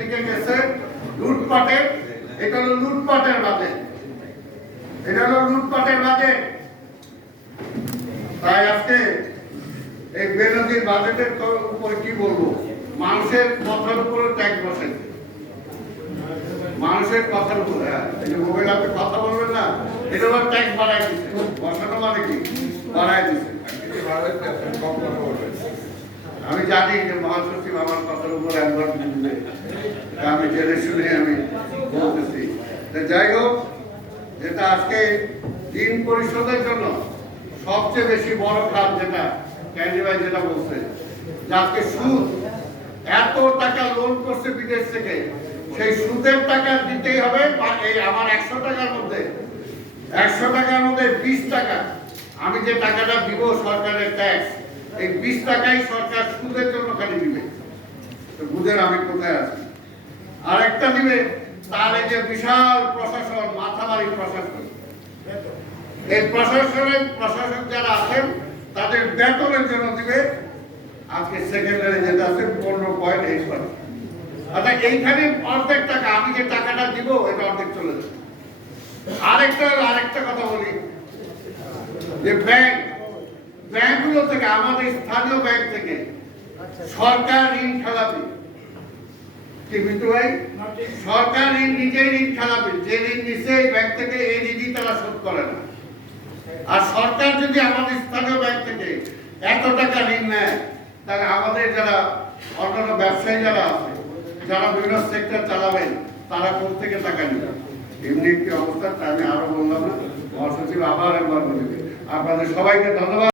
দিকে গেছে লুটপাটের, এটা হলো লুটপাটের বাজেট, এটা হলো লুটপাটের বাজেট। তাই আজকে এই বেনজির বাজেটের উপরে কি বলবো, মানুষের কথার উপরে ট্যাক্স বসে, মানুষের কথার উপরে। এই যে মোবাইল আপনি কথা বলবেন না, এটা আবার ট্যাক্স বাড়াই দিচ্ছে, বসানো মানে কি বাড়াই দিচ্ছে। আমি জানি যে মহাসচিব আমার কথার উপরে একবার বুঝবে, আমি জেনে শুনে আমি বলতেছি। যাই হোক, যেটা আজকে ঋণ পরিশোধের জন্য সবচেয়ে বেশি বড় খাত, যেটা ক্যান্ডি ভাই যেটা বলছে, আজকে সুদ, এত টাকা লোন করছে বিদেশ থেকে, সেই সুদের টাকা দিতেই হবে। এই আমার 100 টাকার মধ্যে 20 টাকা আমি যে টাকাটা দিব সরকারের ট্যাক্স, এই 20 টাকাই সরকার সুদের জন্য খালি দিবে। তো বুঝেন আমি কোথায় আছি। আর একটা দিবে তার এই যে বিশাল প্রশাসন, মাথামারি প্রশাসন, এই প্রশাসক যারা আছেন তাদের বেতনের জন্য দিবে আজকে সেকেন্ডারি যেটা আছে 15.8%। অর্থাৎ এইখানে অর্ধেক টাকা, আমি যে টাকাটা দিব এটা অর্ধেক চলে যাবে। আরেকটা কথা বলি, যে ব্যাংকগুলো থেকে, আমাদের স্থানীয় ব্যাংক থেকে সরকার ঋণ খেলাপি, কি বিন্দু ভাই, সরকার ঋণ নিজেই ঋণ খেলাপি, যে ঋণ নিচ্ছে এই ব্যাংক থেকে এই ঋণই তারা শোধ করে না। আর সরকার যদি আমাদের স্থানীয় ব্যাংক থেকে এত টাকা ঋণ নেয়, তাহলে আমাদের যারা অন্যান্য ব্যবসায়ী যারা আছে, যারা বিভিন্ন সেক্টর চালাবেন, তারা কোথা থেকে টাকা নেবেন? এমনি একটি অবস্থা। আমি আরো বললাম না, মহাসচিব আবার একবার বলবে। আপনাদের সবাইকে ধন্যবাদ।